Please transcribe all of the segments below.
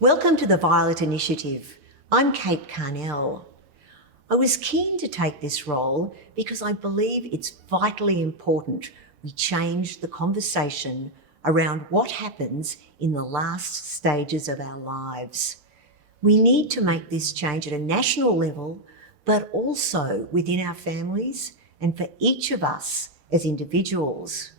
Welcome to the Violet Initiative. I'm Kate Carnell. I was keen to take this role because I believe it's vitally important we change the conversation around what happens in the last stages of our lives. We need to make this change at a national level, but also within our families and for each of us as individuals.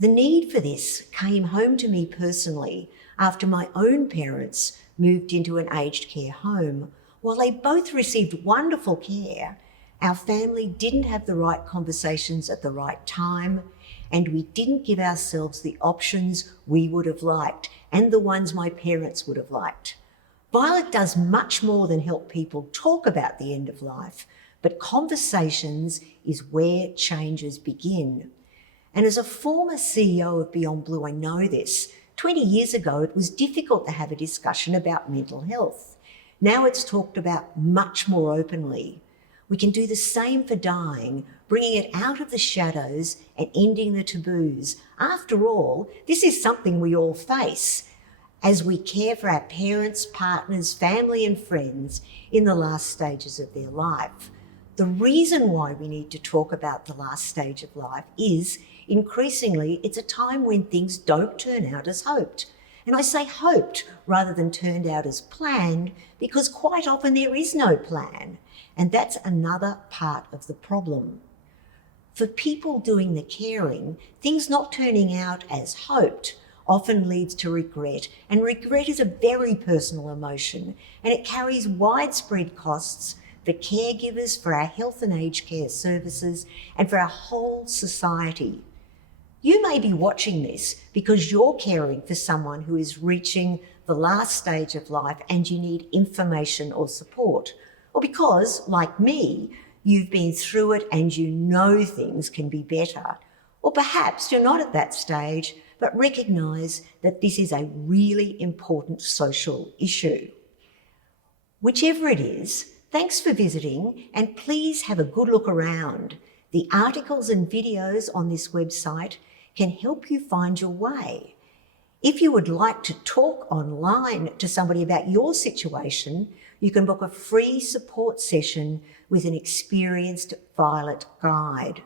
The need for this came home to me personally after my own parents moved into an aged care home. While they both received wonderful care, our family didn't have the right conversations at the right time, and we didn't give ourselves the options we would have liked and the ones my parents would have liked. Violet does much more than help people talk about the end of life, but conversations is where changes begin. And as a former CEO of Beyond Blue, I know this. 20 years ago, it was difficult to have a discussion about mental health. Now it's talked about much more openly. We can do the same for dying, bringing it out of the shadows and ending the taboos. After all, this is something we all face as we care for our parents, partners, family and friends in the last stages of their life. The reason why we need to talk about the last stage of life is increasingly it's a time when things don't turn out as hoped. And I say hoped rather than turned out as planned because quite often there is no plan. And that's another part of the problem. For people doing the caring, things not turning out as hoped often leads to regret. And regret is a very personal emotion and it carries widespread costs for caregivers, for our health and aged care services, and for our whole society. You may be watching this because you're caring for someone who is reaching the last stage of life and you need information or support. Or because, like me, you've been through it and you know things can be better. Or perhaps you're not at that stage, but recognise that this is a really important social issue. Whichever it is, thanks for visiting and please have a good look around. The articles and videos on this website can help you find your way. If you would like to talk online to somebody about your situation, you can book a free support session with an experienced Violet guide.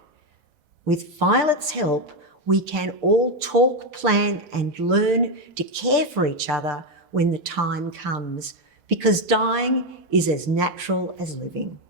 With Violet's help, we can all talk, plan and learn to care for each other when the time comes, because dying is as natural as living.